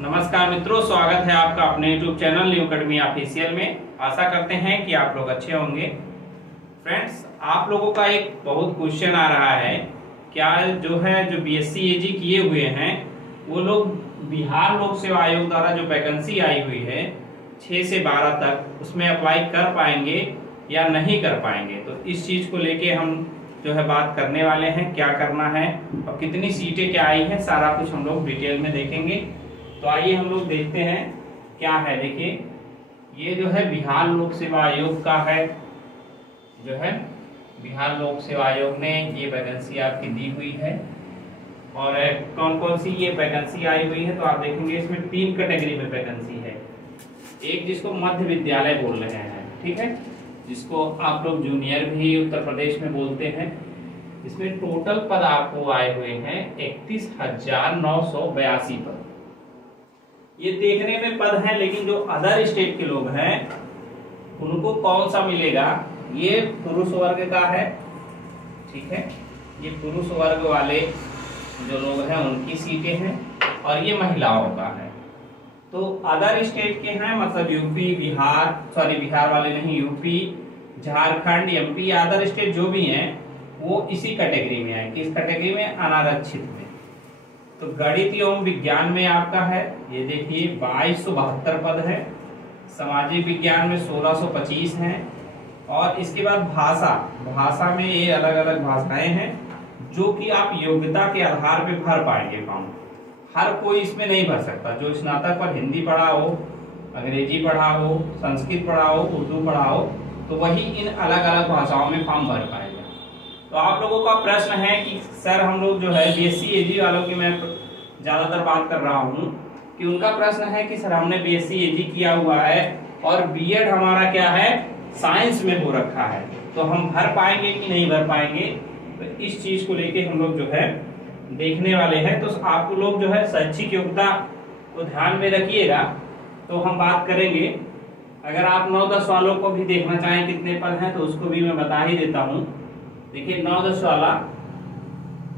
नमस्कार मित्रों, स्वागत है आपका अपने YouTube channel new academy official में। आशा करते हैं कि आप लोग अच्छे होंगे। फ्रेंड्स, आप लोगों का एक बहुत क्वेश्चन आ रहा है, क्या जो बीएससी एजी किए हुए हैं वो लोग बिहार लोक सेवा आयोग द्वारा जो वैकेंसी आई हुई है 6 से 12 तक, उसमें अप्लाई कर पाएंगे या नहीं कर पाएंगे। तो इस चीज को लेके हम बात करने वाले हैं, क्या करना है और कितनी सीटें क्या आई हैं, सारा कुछ हम लोग डिटेल में देखेंगे। तो आइए हम लोग देखते हैं क्या है। देखिए, ये बिहार लोक सेवा आयोग का है, बिहार लोक सेवा आयोग ने ये वैकेंसी आपकी दी हुई है। और कौन कौन सी ये वैकेंसी आई हुई है, तो आप देखेंगे इसमें 3 कैटेगरी में वैकेंसी है। एक जिसको मध्य विद्यालय बोल रहे हैं, ठीक है, जिसको आप लोग जूनियर भी उत्तर प्रदेश में बोलते हैं। इसमें टोटल पद आपको आए हुए हैं 31,982 पद। ये देखने में पद हैं, लेकिन जो अदर स्टेट के लोग हैं उनको कौन सा मिलेगा, ये पुरुष वर्ग का है, ठीक है, ये पुरुष वर्ग वाले जो लोग हैं उनकी सीटें हैं, और ये महिलाओं का है। तो अदर स्टेट के हैं, मतलब यूपी, बिहार वाले नहीं, UP, Jharkhand, MP, other state जो भी हैं वो इसी कैटेगरी में है। किस कैटेगरी में? अनारक्षित में। तो गणित एवं विज्ञान में आपका है, ये देखिए 2272 पद है। सामाजिक विज्ञान में 1625 हैं। और इसके बाद भाषा में ये अलग अलग भाषाएं हैं जो कि आप योग्यता के आधार पे भर पाएंगे फॉर्म। हर कोई इसमें नहीं भर सकता। जो स्नातक पर हिंदी पढ़ा हो, अंग्रेजी पढ़ा हो, संस्कृत पढ़ा हो, उर्दू पढ़ा हो, तो वही इन अलग अलग भाषाओं में फॉर्म भर पाएगा। तो आप लोगों का प्रश्न है कि सर हम लोग बीएससी एजी वालों की मैं ज्यादातर बात कर रहा हूँ कि उनका प्रश्न है कि सर हमने बीएससी एजी किया हुआ है और बीएड हमारा क्या है, साइंस में हो रखा है, तो हम भर पाएंगे कि नहीं भर पाएंगे। तो इस चीज को लेके हम लोग देखने वाले हैं। तो आप लोग शैक्षिक योग्यता को ध्यान में रखिएगा। तो हम बात करेंगे, अगर आप 9-10 वालों को भी देखना चाहें कितने पद हैं, तो उसको भी मैं बता ही देता हूँ। देखिए 9-10 वाला,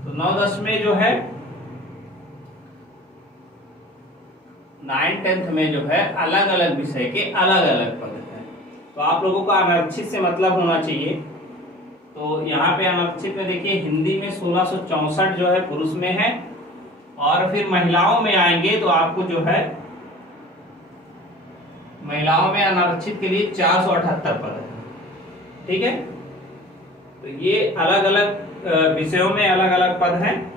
तो 9-10 में 9-10 में अलग अलग विषय के अलग अलग पद हैं। तो आप लोगों का अनारक्षित से मतलब होना चाहिए। तो यहाँ पे अनारक्षित में देखिए हिंदी में 1664 पुरुष में है, और फिर महिलाओं में आएंगे तो आपको महिलाओं में अनारक्षित के लिए 478 पद है, ठीक है। तो ये अलग अलग विषयों में अलग अलग पद हैं।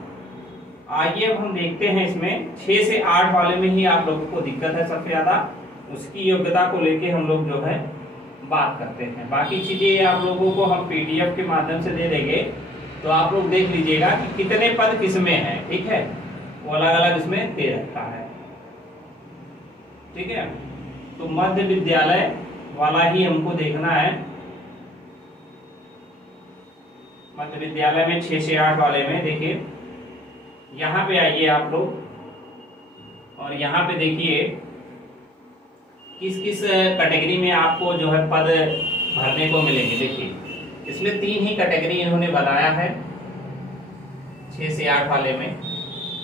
आइए अब हम देखते हैं, इसमें 6 से 8 वाले में ही आप लोगों को दिक्कत है सबसे ज्यादा, उसकी योग्यता को लेके हम लोग बात करते हैं। बाकी चीजें आप लोगों को हम पीडीएफ के माध्यम से दे देंगे, तो आप लोग देख लीजिएगा कि कितने पद किसमें है, ठीक है, वो अलग अलग इसमें दे रखा है, ठीक है। तो मध्य विद्यालय वाला ही हमको देखना है। मध्य विद्यालय में 6 से 8 वाले में देखिए, यहाँ पे आइए आप लोग, और यहाँ पे देखिए किस किस कैटेगरी में आपको पद भरने को मिलेंगे। देखिए इसमें 3 ही कैटेगरी इन्होंने बनाया है 6 से 8 वाले में।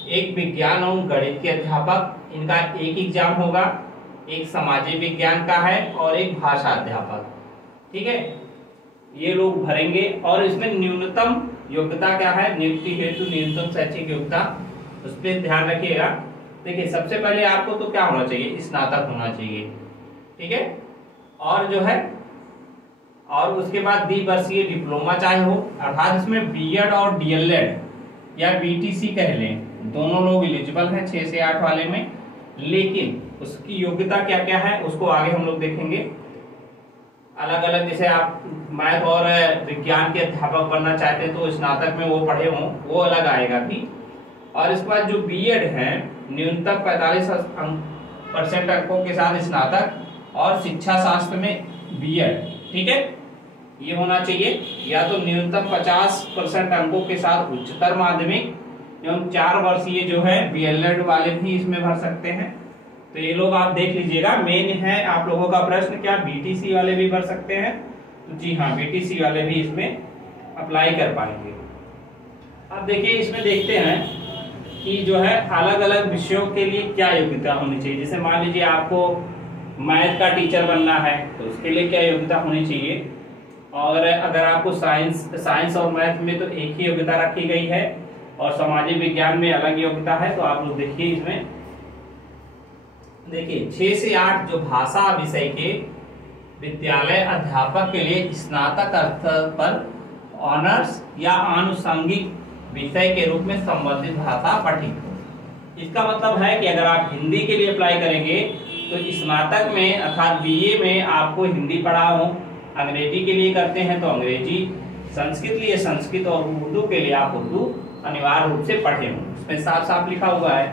एक विज्ञान और गणित के अध्यापक, इनका एक एग्जाम होगा, एक सामाजिक विज्ञान का है और एक भाषा अध्यापक, ठीक है, ये लोग भरेंगे। और इसमें न्यूनतम योग्यता क्या है, नियुक्ति हेतु न्यूनतम शैक्षिक योग्यता, उस पर ध्यान रखिएगा। देखिए सबसे पहले आपको तो क्या होना चाहिए, स्नातक होना चाहिए, ठीक है, और और उसके बाद द्विवर्षीय डिप्लोमा चाहे हो, अर्थात इसमें बीएड और डीएलएड या बीटीसी कह लें, दोनों लोग एलिजिबल हैं 6 से 8 वाले में। लेकिन उसकी योग्यता क्या क्या है उसको आगे हम लोग देखेंगे। अलग अलग, जैसे आप मैथ और विज्ञान के अध्यापक बनना चाहते हैं तो स्नातक में वो पढ़े हों, वो अलग आएगा भी। और इसके बाद जो बीएड है, न्यूनतम 45% अंकों के साथ स्नातक, और शिक्षा शास्त्र में बीएड, ठीक है, ये होना चाहिए। या तो न्यूनतम 50% अंकों के साथ उच्चतर माध्यमिक, एवं 4 वर्षीय बीएलएड वाले भी इसमें भर सकते हैं। तो ये लोग आप देख लीजिएगा। मेन है आप लोगों का प्रश्न, क्या बीटीसी वाले भी भर सकते हैं? तो जी हाँ, बीटीसी वाले भी इसमें अप्लाई कर पाएंगे। अब देखिए इसमें देखते हैं कि जो है अलग अलग विषयों के लिए क्या योग्यता होनी चाहिए। जैसे मान लीजिए आपको मैथ का टीचर बनना है तो उसके लिए क्या योग्यता होनी चाहिए, और अगर आपको साइंस और मैथ में तो एक ही योग्यता रखी गई है और सामाजिक विज्ञान में अलग योग्यता है। तो आप लोग देखिए, इसमें देखिए 6 से 8 जो भाषा विषय के विद्यालय अध्यापक के लिए स्नातक स्तर पर ऑनर्स या आनुषंगिक विषय के रूप में संबंधित भाषा पठित हो। इसका मतलब है कि अगर आप हिंदी के लिए अप्लाई करेंगे तो स्नातक में अर्थात बीए में आपको हिंदी पढ़ा हो, अंग्रेजी के लिए करते हैं तो अंग्रेजी, संस्कृत लिए संस्कृत और उर्दू के लिए आप उर्दू अनिवार्य रूप से पढ़े हो। उसमें साफ साफ लिखा हुआ है।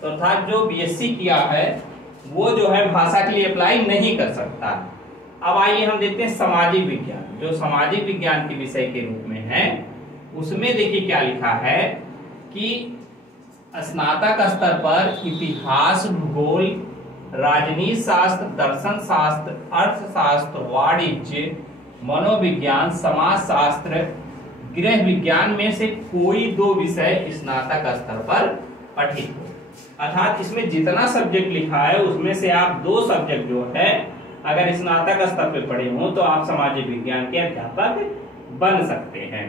तो अर्थात जो बीएससी किया है वो जो है भाषा के लिए अप्लाई नहीं कर सकता। अब आइए हम देखते हैं सामाजिक विज्ञान, जो सामाजिक विज्ञान के विषय के रूप में है, उसमें देखिए क्या लिखा है कि स्नातक स्तर पर इतिहास, भूगोल, राजनीति शास्त्र, दर्शन शास्त्र, अर्थशास्त्र, वाणिज्य, मनोविज्ञान, समाज शास्त्र, गृह विज्ञान में से कोई 2 विषय स्नातक स्तर पर पठित हो। अर्थात इसमें जितना सब्जेक्ट लिखा है उसमें से आप 2 सब्जेक्ट जो है अगर स्नातक स्तर पर पढ़े हो तो आप सामाजिक विज्ञान के अध्यापक बन सकते हैं।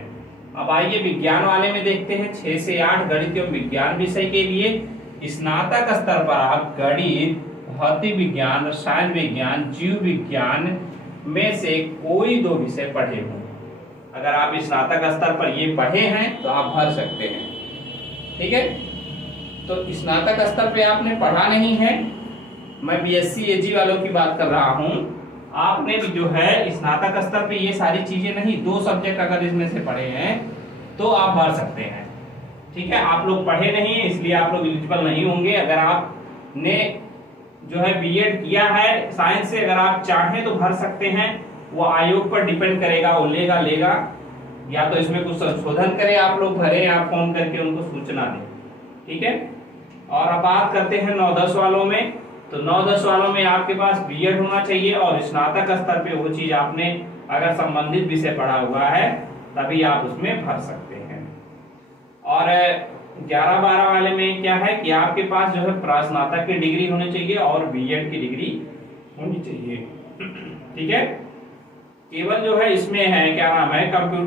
अब आइए विज्ञान वाले में देखते हैं। 6 से 8 गणित एवं विज्ञान विषय के लिए स्नातक स्तर पर आप गणित, भौतिक विज्ञान, रसायन विज्ञान, जीव विज्ञान में से कोई 2 विषय पढ़े हो। अगर आप स्नातक स्तर पर ये पढ़े हैं तो आप भर सकते हैं। ठीक है, तो स्नातक स्तर पे आपने पढ़ा नहीं है, मैं बीएससी एजी वालों की बात कर रहा हूं, आपने भी जो है स्नातक स्तर पे ये सारी चीजें नहीं, 2 सब्जेक्ट अगर इसमें से पढ़े हैं तो आप भर सकते हैं। ठीक है, आप लोग पढ़े नहीं है इसलिए आप लोग एलिजिबल नहीं होंगे। अगर आपने जो है बीएड किया है साइंस से, अगर आप चाहें तो भर सकते हैं। वो आयोग पर डिपेंड करेगा, वो लेगा या तो इसमें कुछ संशोधन करें, आप लोग भरे, आप फोन करके उनको सूचना दें। ठीक है, और अब बात करते हैं 9-10 वालों में। तो 9-10 वालों में आपके पास बीएड होना चाहिए और स्नातक स्तर पे वो चीज आपने अगर संबंधित विषय पढ़ा हुआ है तभी आप उसमें भर सकते हैं। और 11-12 वाले में क्या है कि आपके पास जो है स्नातक की डिग्री होनी चाहिए और बीएड की डिग्री होनी चाहिए। ठीक है, केवल जो है इसमें है क्या नाम है कंप्यूटर